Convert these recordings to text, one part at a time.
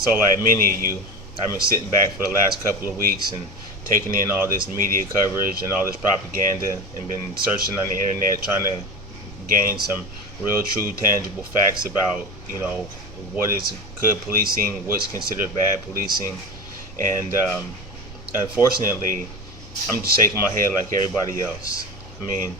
So like many of you, I've been sitting back for the last couple of weeks and taking in all this media coverage and all this propaganda, and been searching on the internet trying to gain some real, true, tangible facts about, what is good policing, what's considered bad policing. And unfortunately, I'm just shaking my head like everybody else. I mean,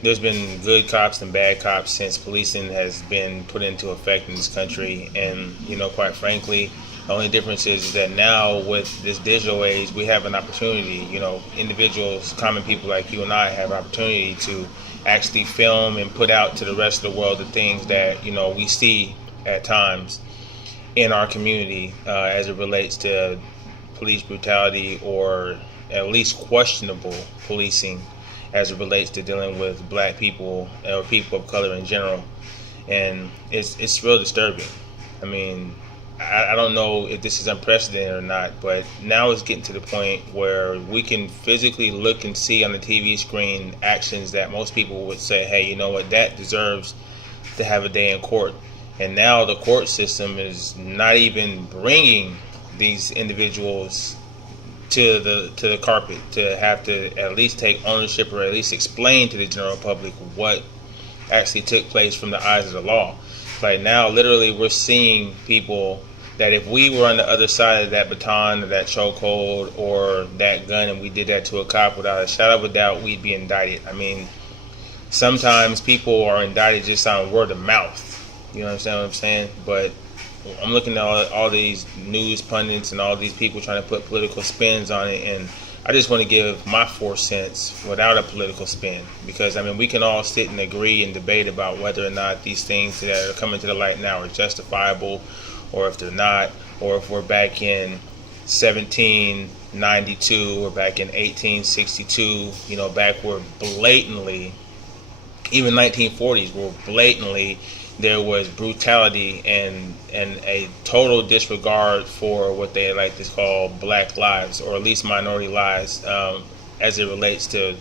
there's been good cops and bad cops since policing has been put into effect in this country. And, quite frankly, the only difference is that now with this digital age, we have an opportunity, individuals, common people like you and I have opportunity to actually film and put out to the rest of the world the things that, we see at times in our community as it relates to police brutality, or at least questionable policing as it relates to dealing with black people or people of color in general. And it's real disturbing. I mean, I don't know if this is unprecedented or not, but now it's getting to the point where we can physically look and see on the TV screen actions that most people would say, hey, you know what, that deserves to have a day in court. And now the court system is not even bringing these individuals to the carpet to have to at least take ownership, or at least explain to the general public what actually took place from the eyes of the law. Like now, literally, we're seeing people that if we were on the other side of that baton, or that chokehold, or that gun, and we did that to a cop, without a shadow of a doubt, we'd be indicted. I mean, sometimes people are indicted just on word of mouth. You understand what I'm saying? But I'm looking at all these news pundits and all these people trying to put political spins on it, and I just want to give my 4 cents without a political spin, because I mean, we can all sit and agree and debate about whether or not these things that are coming to the light now are justifiable, or if they're not, or if we're back in 1792 or back in 1862, back where blatantly, even 1940s, where blatantly there was brutality and a total disregard for what they like to call black lives, or at least minority lives, as it relates to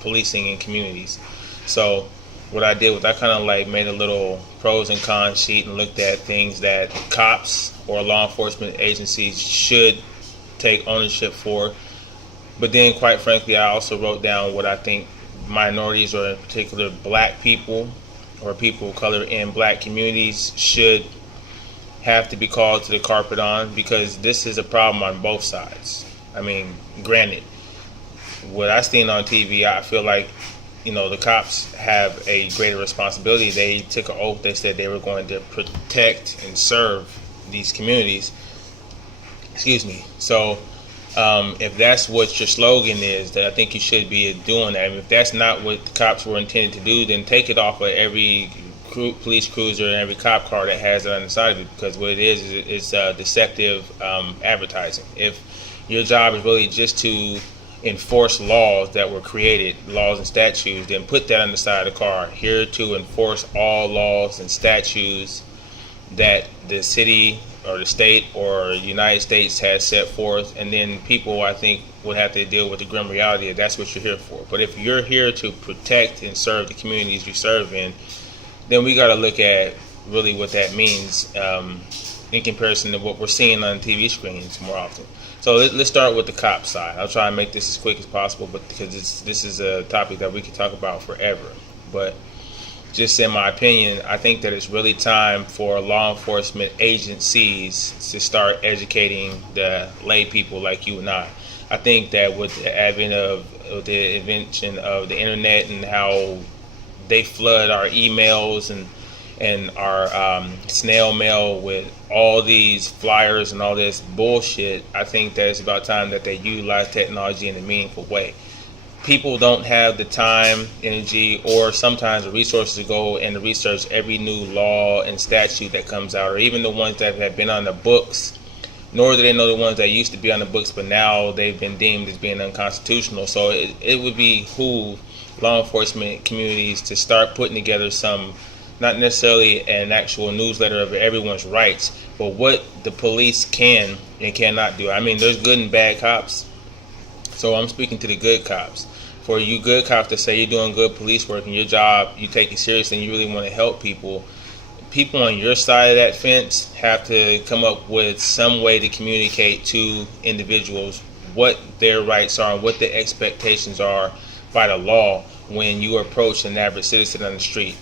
policing in communities. So what I did was I kind of like made a little pros and cons sheet and looked at things that cops or law enforcement agencies should take ownership for. But then, quite frankly, I also wrote down what I think minorities, or in particular black people or people of color in black communities, should have to be called to the carpet on, because this is a problem on both sides. I mean, granted, what I seen on TV, I feel like, the cops have a greater responsibility. They took an oath. They said they were going to protect and serve these communities. Excuse me. So if that's what your slogan is, then I think you should be doing that. I mean, if that's not what the cops were intended to do, then take it off of every police cruiser and every cop car that has it on the side of it, because what it is it's deceptive advertising. If your job is really just to enforce laws that were created, laws and statutes, then put that on the side of the car. Here to enforce all laws and statutes that the city or the state or the United States has set forth, and then people, I think, would have to deal with the grim reality if that's what you're here for. But if you're here to protect and serve the communities you serve in, then we got to look at really what that means in comparison to what we're seeing on TV screens more often. So let's start with the cop side. I'll try and make this as quick as possible, but because this is a topic that we could talk about forever. But just in my opinion, I think that it's really time for law enforcement agencies to start educating the lay people like you and I. I think that with the advent of the invention of the internet and how they flood our emails and our snail mail with all these flyers and all this bullshit, I think that it's about time that they utilize technology in a meaningful way. People don't have the time, energy, or sometimes the resources to go and to research every new law and statute that comes out, or even the ones that have been on the books, nor do they know the ones that used to be on the books but now they've been deemed as being unconstitutional. So it would behoove law enforcement communities to start putting together some, not necessarily an actual newsletter of everyone's rights, but what the police can and cannot do. I mean, there's good and bad cops, so I'm speaking to the good cops. For you good cops to say you're doing good police work and your job, you take it seriously and you really want to help people, people on your side of that fence have to come up with some way to communicate to individuals what their rights are and what the expectations are by the law when you approach an average citizen on the street.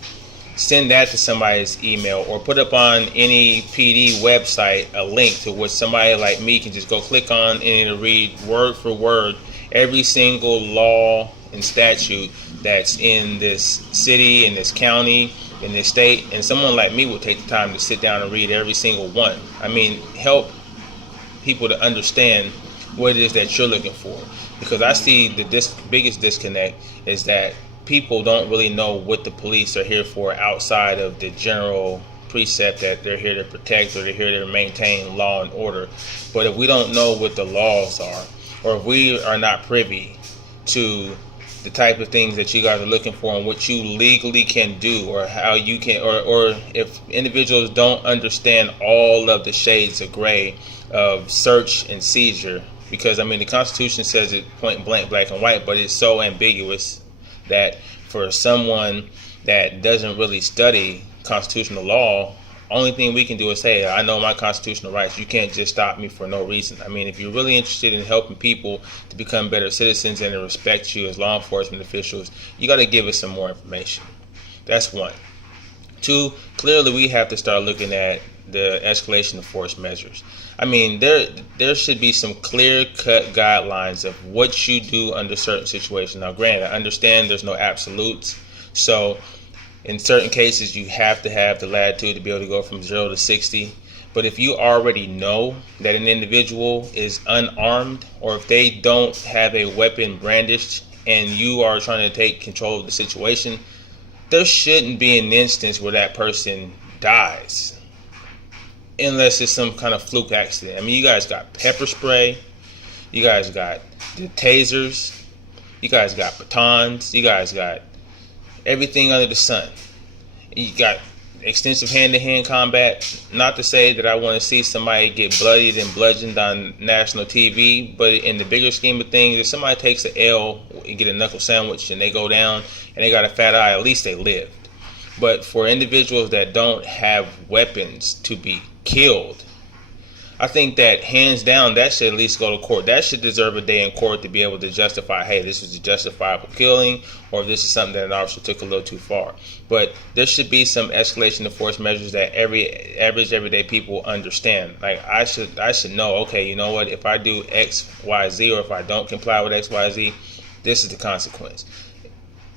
Send that to somebody's email or put up on any PD website a link to which somebody like me can just go click on and it'll read word for word every single law and statute that's in this city, in this county, in this state, and someone like me will take the time to sit down and read every single one. I mean, help people to understand what it is that you're looking for, because I see the biggest disconnect is that people don't really know what the police are here for outside of the general precept that they're here to protect or they're here to maintain law and order. But if we don't know what the laws are, or if we are not privy to the type of things that you guys are looking for and what you legally can do, or how you can, or if individuals don't understand all of the shades of gray of search and seizure, because I mean the Constitution says it point blank, black and white, but it's so ambiguous that for someone that doesn't really study constitutional law, only thing we can do is say, I know my constitutional rights. You can't just stop me for no reason. I mean, if you're really interested in helping people to become better citizens and to respect you as law enforcement officials, you got to give us some more information. That's one. Two, clearly we have to start looking at the escalation of force measures. I mean, there should be some clear-cut guidelines of what you do under certain situations. Now, granted, I understand there's no absolutes, so in certain cases you have to have the latitude to be able to go from 0 to 60. But if you already know that an individual is unarmed, or if they don't have a weapon brandished and you are trying to take control of the situation, there shouldn't be an instance where that person dies. Unless it's some kind of fluke accident. I mean, you guys got pepper spray, you guys got the tasers, you guys got batons, you guys got everything under the sun. You got extensive hand-to-hand combat. Not to say that I want to see somebody get bloodied and bludgeoned on national TV, but in the bigger scheme of things, if somebody takes an L and get a knuckle sandwich and they go down and they got a fat eye, at least they lived. But for individuals that don't have weapons to be killed, I think that hands down that should at least go to court. That should deserve a day in court to be able to justify, hey, this was a justifiable killing, or if this is something that an officer took a little too far. But there should be some escalation of force measures that everyday people understand. Like I should know, okay, you know what, if I do X, Y, Z, or if I don't comply with X, Y, Z, this is the consequence.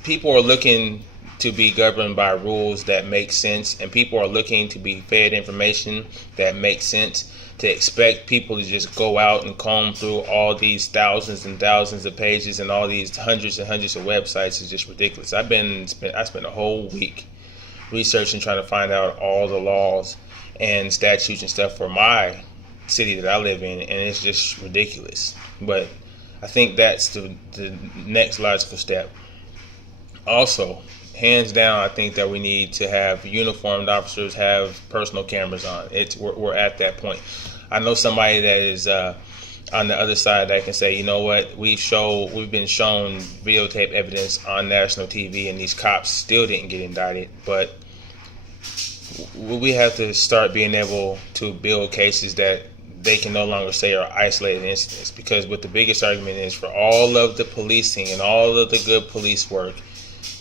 People are looking to be governed by rules that make sense, and people are looking to be fed information that makes sense. To expect people to just go out and comb through all these thousands and thousands of pages and all these hundreds and hundreds of websites is just ridiculous. I spent a whole week researching, trying to find out all the laws and statutes and stuff for my city that I live in, and it's just ridiculous. But I think that's the next logical step. Also, hands down, I think that we need to have uniformed officers have personal cameras on. We're at that point. I know somebody that is on the other side that can say, you know what, we've been shown videotape evidence on national TV, and these cops still didn't get indicted. But we have to start being able to build cases that they can no longer say are isolated incidents, because what the biggest argument is for all of the policing and all of the good police work,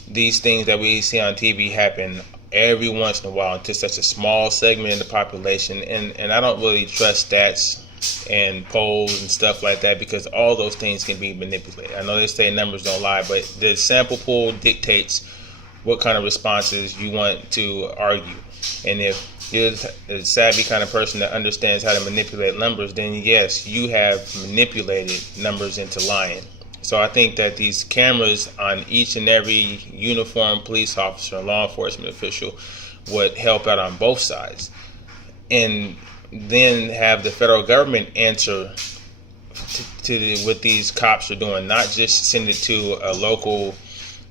these things that we see on TV happen every once in a while to such a small segment of the population, and I don't really trust stats and polls and stuff like that, because all those things can be manipulated. I know they say numbers don't lie, but the sample pool dictates what kind of responses you want to argue. And if you're a savvy kind of person that understands how to manipulate numbers, then yes, you have manipulated numbers into lying. So I think that these cameras on each and every uniformed police officer and law enforcement official would help out on both sides. And then have the federal government answer to what these cops are doing, not just send it to a local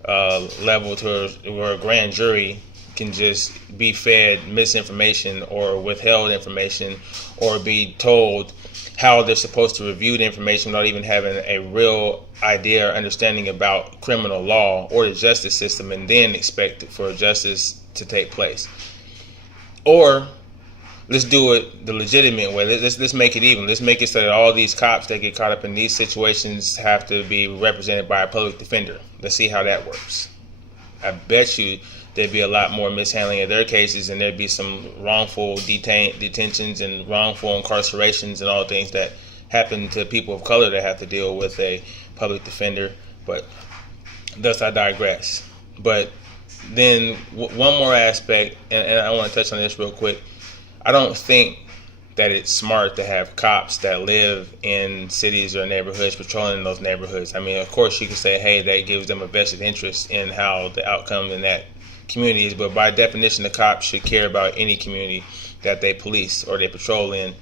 level to where a grand jury can just be fed misinformation or withheld information, or be told how they're supposed to review the information without even having a real idea or understanding about criminal law or the justice system, and then expect for justice to take place. Or let's do it the legitimate way. Let's make it even. Let's make it so that all these cops that get caught up in these situations have to be represented by a public defender. Let's see how that works. I bet you there'd be a lot more mishandling of their cases, and there'd be some wrongful detentions and wrongful incarcerations and all things that happen to people of color that have to deal with a public defender. But thus I digress. But then one more aspect, and I want to touch on this real quick. I don't think that it's smart to have cops that live in cities or neighborhoods patrolling in those neighborhoods. I mean, of course, you can say, hey, that gives them a vested interest in how the outcome in that community is. But by definition, the cops should care about any community that they police or they patrol in.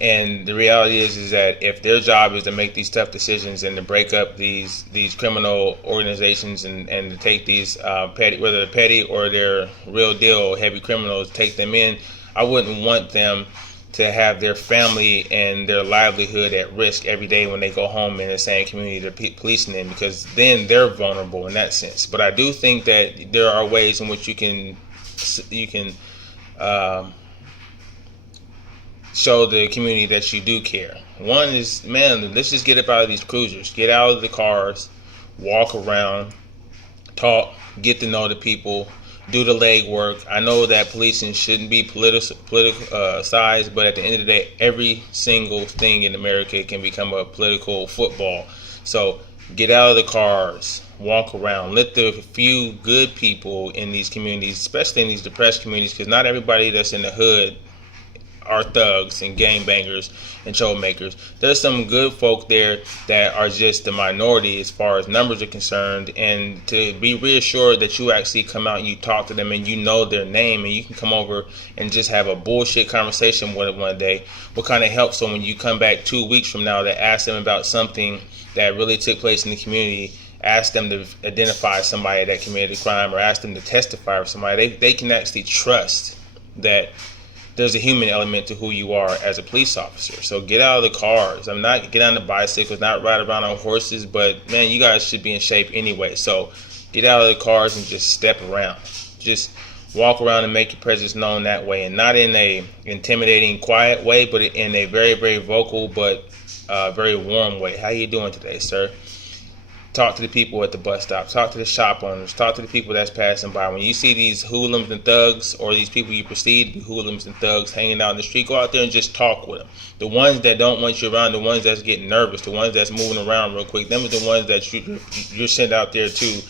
And the reality is that if their job is to make these tough decisions and to break up these criminal organizations and to take these petty, whether they're petty or they're real deal heavy criminals, take them in, I wouldn't want them to have their family and their livelihood at risk every day when they go home in the same community they're policing in, because then they're vulnerable in that sense. But I do think that there are ways in which you can show the community that you do care. One is, man, let's just get up out of these cruisers, get out of the cars, walk around, talk, get to know the people, do the legwork. I know that policing shouldn't be politicized, but at the end of the day, every single thing in America can become a political football. So get out of the cars, walk around, let the few good people in these communities, especially in these depressed communities, because not everybody that's in the hood are thugs and gangbangers and troublemakers. There's some good folk there that are just the minority as far as numbers are concerned, and to be reassured that you actually come out and you talk to them and you know their name and you can come over and just have a bullshit conversation with them one day will kind of help. So when you come back 2 weeks from now to ask them about something that really took place in the community, ask them to identify somebody that committed a crime or ask them to testify for somebody, they can actually trust that there's a human element to who you are as a police officer. So get out of the cars. I'm not get on the bicycles, not ride around on horses, but man, you guys should be in shape anyway. So get out of the cars and just step around. Just walk around and make your presence known that way, and not in a intimidating, quiet way, but in a very, very vocal but very warm way. How you doing today, sir? Talk to the people at the bus stop. Talk to the shop owners. Talk to the people that's passing by. When you see these hoodlums and thugs, or these people you perceive to be hoodlums and thugs hanging out in the street, go out there and just talk with them. The ones that don't want you around, the ones that's getting nervous, the ones that's moving around real quick, them are the ones that you're sent out there to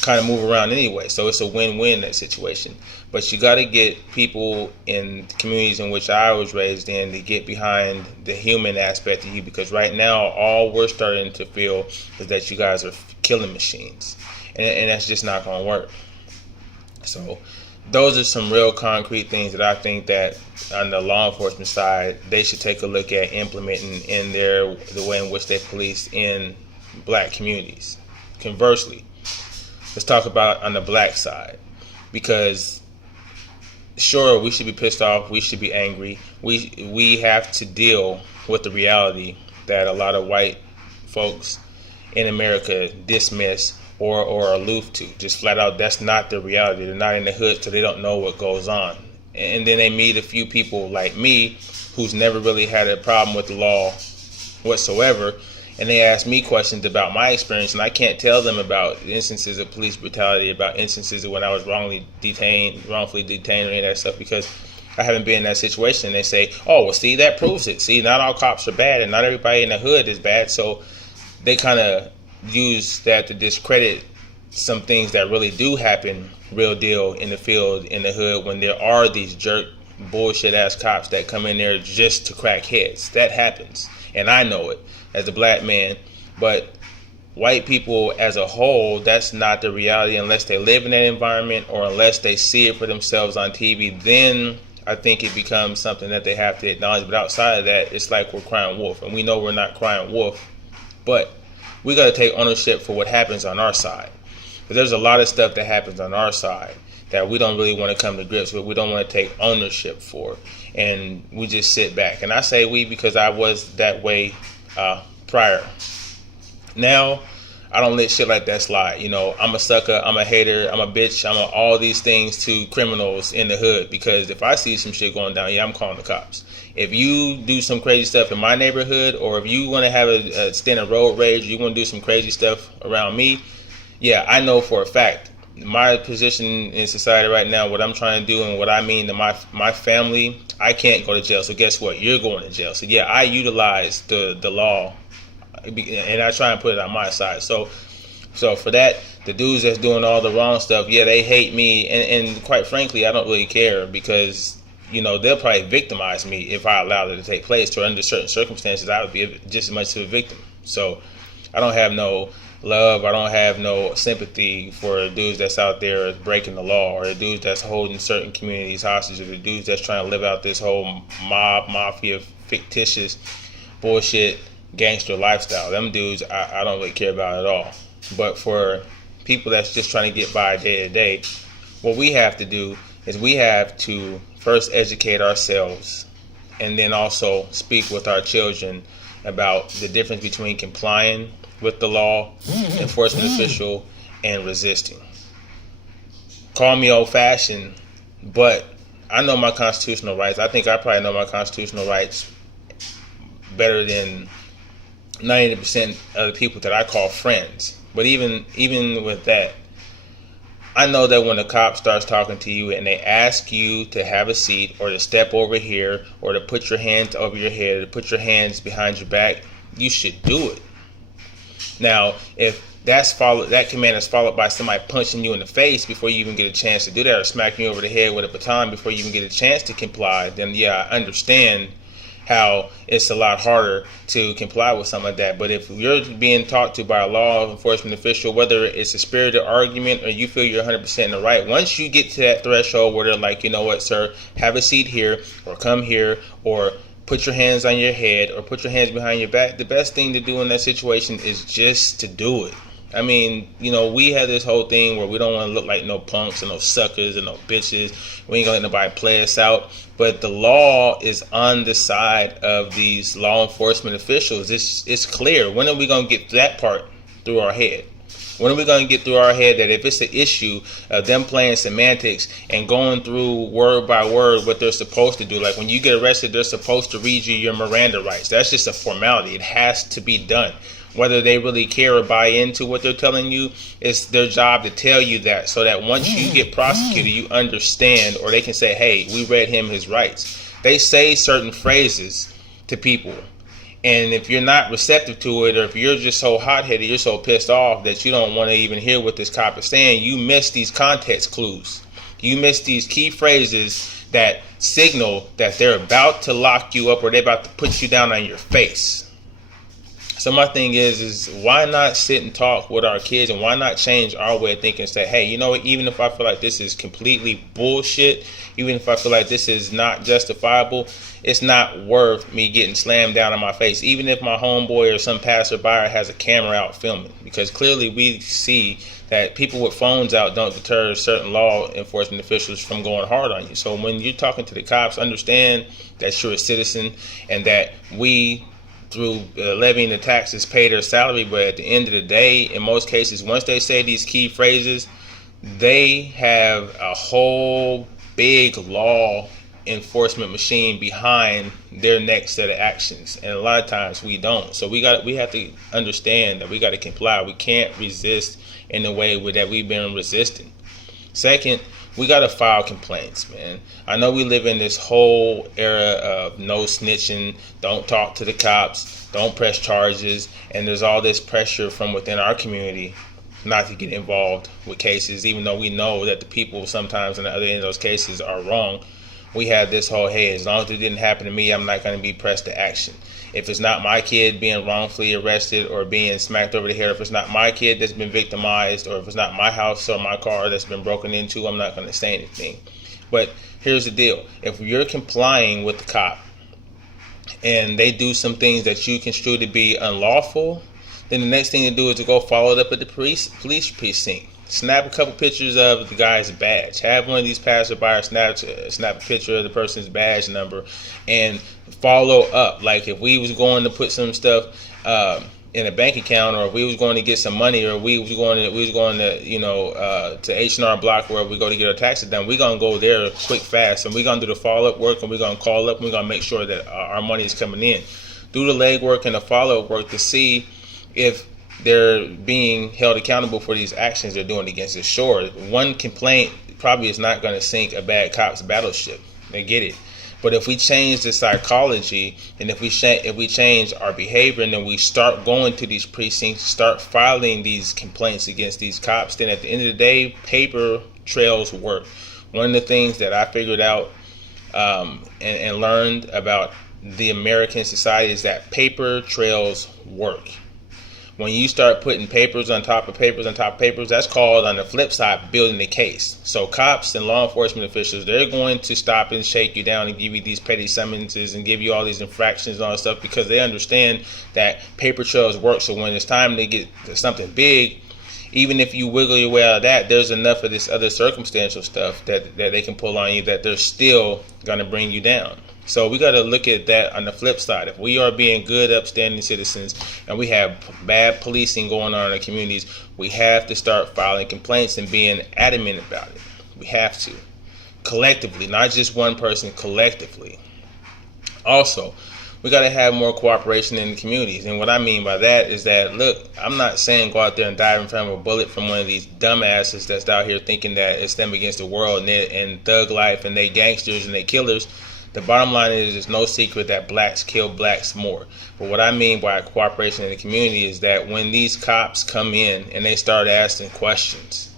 kind of move around anyway. So it's a win-win in that situation. But you got to get people in communities in which I was raised in to get behind the human aspect of you, because right now all we're starting to feel is that you guys are killing machines, and that's just not going to work. So those are some real concrete things that I think that on the law enforcement side they should take a look at implementing in the way in which they police in black communities. Conversely, let's talk about on the black side, because sure, we should be pissed off, we should be angry. We have to deal with the reality that a lot of white folks in America dismiss or are aloof to. Just flat out, that's not the reality. They're not in the hood, so they don't know what goes on. And then they meet a few people like me who's never really had a problem with the law whatsoever, and they ask me questions about my experience, and I can't tell them about instances of police brutality, about instances of when I was wrongfully detained or any of that stuff, because I haven't been in that situation. And they say, oh, well, see, that proves it. See, not all cops are bad, and not everybody in the hood is bad. So they kind of use that to discredit some things that really do happen real deal in the field, in the hood, when there are these jerk bullshit ass cops that come in there just to crack heads. That happens, and I know it as a black man. But white people as a whole, that's not the reality unless they live in that environment or unless they see it for themselves on TV. Then I think it becomes something that they have to acknowledge. But outside of that, it's like we're crying wolf, and we know we're not crying wolf, but we got to take ownership for what happens on our side. But there's a lot of stuff that happens on our side that we don't really want to come to grips with. We don't want to take ownership for, and we just sit back. And I say we because I was that way prior. Now I don't let shit like that slide. I'm a sucker, I'm a hater, I'm a bitch, all these things to criminals in the hood, because if I see some shit going down, I'm calling the cops. If you do some crazy stuff in my neighborhood, or if you want to have a stint of road rage, you want to do some crazy stuff around me, I know for a fact my position in society right now, what I'm trying to do and what I mean to my family, I can't go to jail. So guess what? You're going to jail. So I utilize the law, and I try and put it on my side. So for that, the dudes that's doing all the wrong stuff, they hate me, and quite frankly, I don't really care, because they'll probably victimize me if I allowed it to take place. So under certain circumstances, I would be just as much of a victim. So I don't have no love, I don't have no sympathy for the dudes that's out there breaking the law, or the dudes that's holding certain communities hostage, or the dudes that's trying to live out this whole mafia, fictitious bullshit gangster lifestyle. Them dudes I don't really care about at all. But for people that's just trying to get by day to day, what we have to do is we have to first educate ourselves, and then also speak with our children about the difference between complying with the law, enforcement official, and resisting. Call me old-fashioned, but I know my constitutional rights. I think I probably know my constitutional rights better than 90% of the people that I call friends. But even with that, I know that when a cop starts talking to you and they ask you to have a seat, or to step over here, or to put your hands over your head, or to put your hands behind your back, you should do it. Now, if that command is followed by somebody punching you in the face before you even get a chance to do that, or smacking you over the head with a baton before you even get a chance to comply, then I understand how it's a lot harder to comply with something like that. But if you're being talked to by a law enforcement official, whether it's a spirited argument or you feel you're 100% in the right, once you get to that threshold where they're like, you know what, sir, have a seat here, or come here, or put your hands on your head, or put your hands behind your back, the best thing to do in that situation is just to do it. I mean, we have this whole thing where we don't want to look like no punks and no suckers and no bitches. We ain't gonna let nobody play us out. But the law is on the side of these law enforcement officials. It's clear. When are we gonna get that part through our head? When are we going to get through our head that if it's an issue of them playing semantics and going through word by word what they're supposed to do, like when you get arrested, they're supposed to read you your Miranda rights. That's just a formality. It has to be done. Whether they really care or buy into what they're telling you, it's their job to tell you that, so that once you get prosecuted, you understand, or they can say, hey, we read him his rights. They say certain phrases to people, and if you're not receptive to it, or if you're just so hot-headed, you're so pissed off that you don't want to even hear what this cop is saying, you miss these context clues. You miss these key phrases that signal that they're about to lock you up, or they're about to put you down on your face. So my thing is why not sit and talk with our kids, and why not change our way of thinking and say, hey, you know what, even if I feel like this is completely bullshit, even if I feel like this is not justifiable, it's not worth me getting slammed down on my face, even if my homeboy or some passerby has a camera out filming, because clearly we see that people with phones out don't deter certain law enforcement officials from going hard on you. So when you're talking to the cops, understand that you're a citizen, and that we, through levying the taxes, pay their salary. But at the end of the day, in most cases, once they say these key phrases, they have a whole big law enforcement machine behind their next set of actions, and a lot of times we don't. So we have to understand that we got to comply. We can't resist in the way that we've been resisting. Second, we got to file complaints, man. I know we live in this whole era of no snitching, don't talk to the cops, don't press charges, and there's all this pressure from within our community not to get involved with cases, even though we know that the people sometimes on the other end of those cases are wrong. We have this whole, hey, as long as it didn't happen to me, I'm not going to be pressed to action. If it's not my kid being wrongfully arrested or being smacked over the head, if it's not my kid that's been victimized, or if it's not my house or my car that's been broken into, I'm not going to say anything. But here's the deal. If you're complying with the cop and they do some things that you construe to be unlawful, then the next thing to do is to go follow it up at the police precinct. Snap a couple pictures of the guy's badge. Have one of these passerby snap a picture of the person's badge number and follow up. Like if we was going to put some stuff in a bank account, or if we was going to get some money, or we was going to to H&R Block where we go to get our taxes done, we're going to go there quick, fast, and we're going to do the follow-up work, and we're going to call up, and we're going to make sure that our money is coming in. Do the legwork and the follow-up work to see if they're being held accountable for these actions they're doing against us. Sure, one complaint probably is not going to sink a bad cop's battleship. They get it. But if we change the psychology, and if we change our behavior, and then we start going to these precincts, start filing these complaints against these cops, then at the end of the day, paper trails work. One of the things that I figured out and learned about the American society is that paper trails work. When you start putting papers on top of papers on top of papers, that's called, on the flip side, building the case. So cops and law enforcement officials, they're going to stop and shake you down and give you these petty summonses and give you all these infractions and all that stuff, because they understand that paper trails work. So when it's time to get something big, even if you wiggle your way out of that, there's enough of this other circumstantial stuff that they can pull on you that they're still going to bring you down. So we got to look at that on the flip side. If we are being good, upstanding citizens, and we have bad policing going on in our communities, we have to start filing complaints and being adamant about it. We have to. Collectively, not just one person, collectively. Also, we got to have more cooperation in the communities. And what I mean by that is that, look, I'm not saying go out there and dive in front of a bullet from one of these dumbasses that's out here thinking that it's them against the world and thug life and they gangsters and they killers. The bottom line is, it's no secret that blacks kill blacks more. But what I mean by cooperation in the community is that when these cops come in and they start asking questions,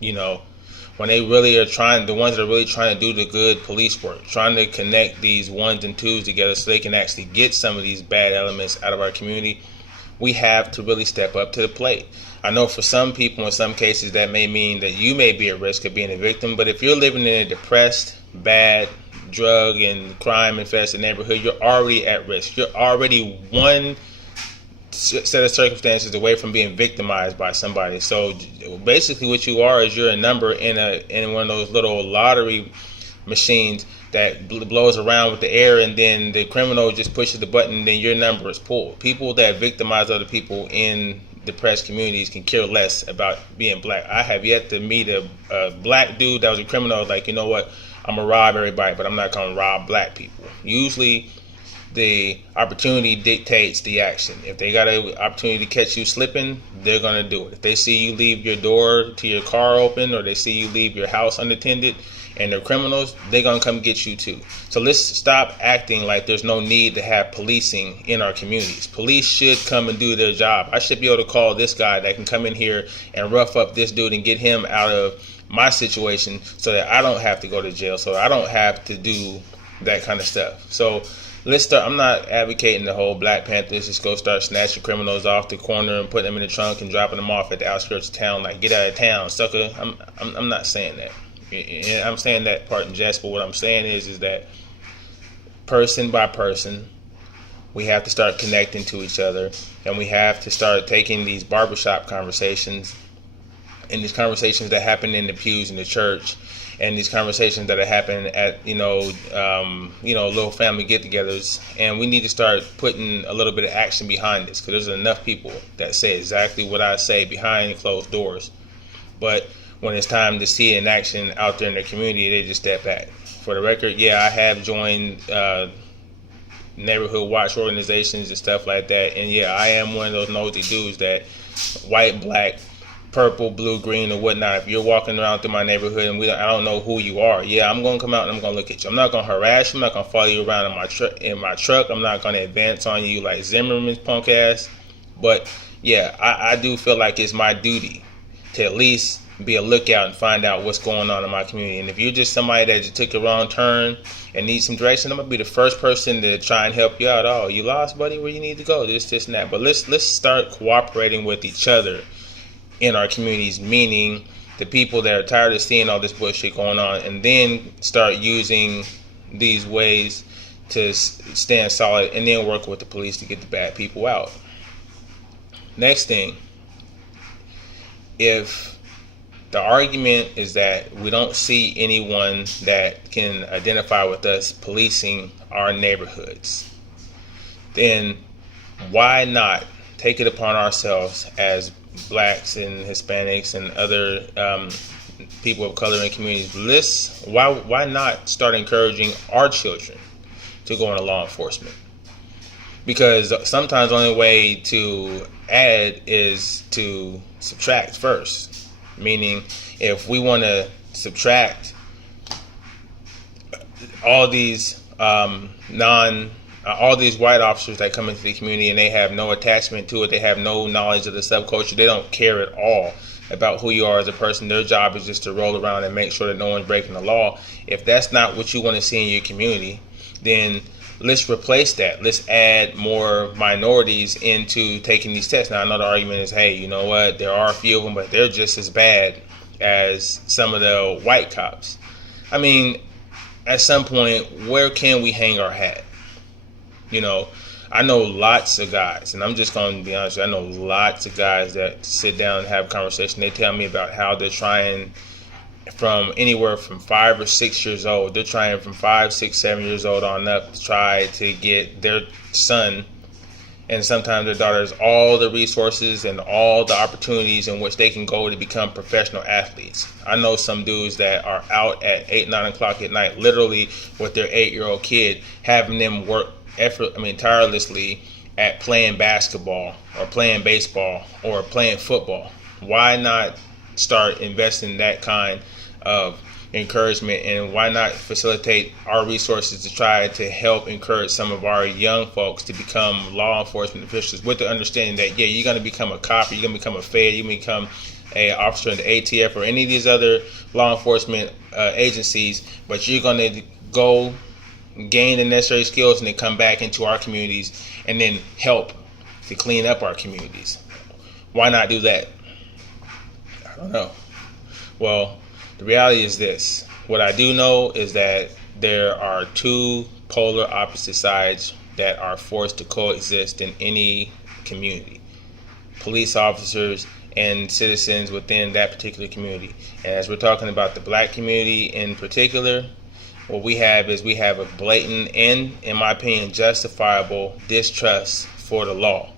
when they really are trying, the ones that are really trying to do the good police work, trying to connect these ones and twos together so they can actually get some of these bad elements out of our community, we have to really step up to the plate. I know for some people, in some cases, that may mean that you may be at risk of being a victim, but if you're living in a depressed, bad, drug and crime infested neighborhood, you're already at risk. You're already one set of circumstances away from being victimized by somebody. So basically what you are is you're a number in one of those little lottery machines that blows around with the air, and then the criminal just pushes the button and then your number is pulled. People that victimize other people in depressed communities can care less about being black. I have yet to meet a black dude that was a criminal like, you know what, I'm going to rob everybody, but I'm not going to rob black people. Usually the opportunity dictates the action. If they got an opportunity to catch you slipping, they're going to do it. If they see you leave your door to your car open, or they see you leave your house unattended, and they're criminals, they're going to come get you too. So let's stop acting like there's no need to have policing in our communities. Police should come and do their job. I should be able to call this guy that can come in here and rough up this dude and get him out of my situation so that I don't have to go to jail, so I don't have to do that kind of stuff. So let's start. I'm not advocating the whole Black Panthers just go start snatching criminals off the corner and putting them in the trunk and dropping them off at the outskirts of town, like, get out of town, sucker. I'm not saying that. And I'm saying that part in jest, but what I'm saying is that person by person, we have to start connecting to each other, and we have to start taking these barbershop conversations and these conversations that happen in the pews in the church, and these conversations that are happening at little family get-togethers, and we need to start putting a little bit of action behind this, because there's enough people that say exactly what I say behind closed doors, but when it's time to see it in action out there in the community, they just step back. For the record, yeah, I have joined neighborhood watch organizations and stuff like that, and yeah, I am one of those nosy dudes that white, black, purple, blue, green, or whatnot, if you're walking around through my neighborhood and I don't know who you are, yeah, I'm going to come out and I'm going to look at you. I'm not going to harass you. I'm not going to follow you around in my truck. I'm not going to advance on you like Zimmerman's punk ass. But yeah, I do feel like it's my duty to at least be a lookout and find out what's going on in my community. And if you're just somebody that just took a wrong turn and needs some direction, I'm going to be the first person to try and help you out. Oh, you lost, buddy? Where you need to go? This, and that. But let's start cooperating with each other in our communities, meaning the people that are tired of seeing all this bullshit going on, and then start using these ways to stand solid and then work with the police to get the bad people out. Next thing, if the argument is that we don't see anyone that can identify with us policing our neighborhoods, then why not take it upon ourselves as blacks and Hispanics and other people of color in communities. Why not start encouraging our children to go into law enforcement? Because sometimes the only way to add is to subtract first. Meaning, if we want to subtract all these all these white officers that come into the community and they have no attachment to it, they have no knowledge of the subculture, they don't care at all about who you are as a person. Their job is just to roll around and make sure that no one's breaking the law. If that's not what you want to see in your community, then let's replace that. Let's add more minorities into taking these tests. Now, I know the argument is, hey, you know what? There are a few of them, but they're just as bad as some of the white cops. I mean, at some point, where can we hang our hat? You know, I know lots of guys, and I'm just going to be honest with you, I know lots of guys that sit down and have a conversation. They tell me about how they're trying from anywhere from 5 or 6 years old. They're trying from 5, 6, 7 years old on up to try to get their son and sometimes their daughters all the resources and all the opportunities in which they can go to become professional athletes. I know some dudes that are out at 8, 9 o'clock at night, literally with their 8-year-old kid, having them work tirelessly at playing basketball or playing baseball or playing football. Why not start investing that kind of encouragement, and why not facilitate our resources to try to help encourage some of our young folks to become law enforcement officials with the understanding that, yeah, you're going to become a cop, you're going to become a fed, you're going to become an officer in the ATF or any of these other law enforcement agencies, but you're going to go gain the necessary skills and then come back into our communities and then help to clean up our communities. Why not do that? I don't know. Well, the reality is this. What I do know is that there are two polar opposite sides that are forced to coexist in any community. Police officers and citizens within that particular community. And as we're talking about the black community in particular, what we have a blatant and, in my opinion, justifiable distrust for the law.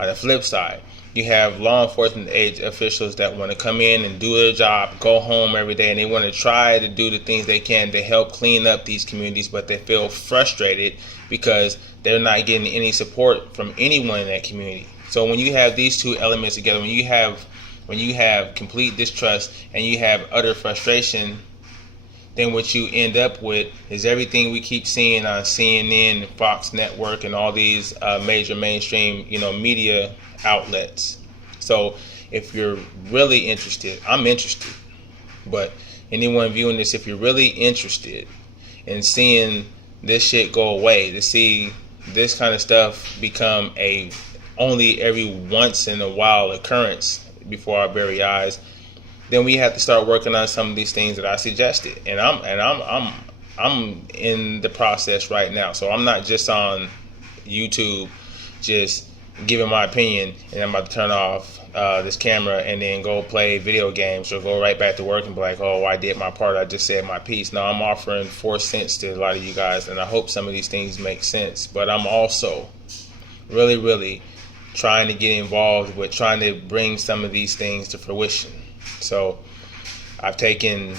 On the flip side, you have law enforcement officials that want to come in and do their job, go home every day, and they want to try to do the things they can to help clean up these communities, but they feel frustrated because they're not getting any support from anyone in that community. So when you have these two elements together, when you have complete distrust and you have utter frustration, then what you end up with is everything we keep seeing on CNN and Fox Network and all these major mainstream, media outlets. So if you're really interested, I'm interested, but anyone viewing this, if you're really interested in seeing this shit go away, to see this kind of stuff become a only every once in a while occurrence before our very eyes, then we have to start working on some of these things that I suggested. And I'm in the process right now. So I'm not just on YouTube just giving my opinion and I'm about to turn off this camera and then go play video games or go right back to work and be like, oh, I did my part, I just said my piece. No, I'm offering 4 cents to a lot of you guys, and I hope some of these things make sense. But I'm also really, really trying to get involved with trying to bring some of these things to fruition. So I've taken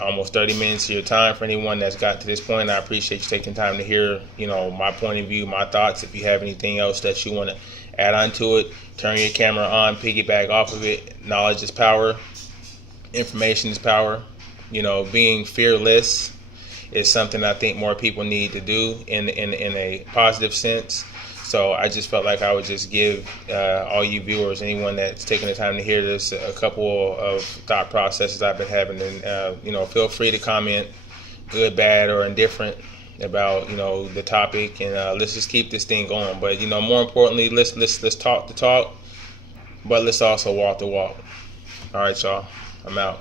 almost 30 minutes of your time. For anyone that's got to this point, I appreciate you taking time to hear, my point of view, my thoughts. If you have anything else that you want to add on to it, turn your camera on, piggyback off of it. Knowledge is power. Information is power. Being fearless is something I think more people need to do in a positive sense. So I just felt like I would just give all you viewers, anyone that's taking the time to hear this, a couple of thought processes I've been having. And, feel free to comment, good, bad, or indifferent about, the topic. And let's just keep this thing going. But, more importantly, let's talk the talk, but let's also walk the walk. All right, y'all. I'm out.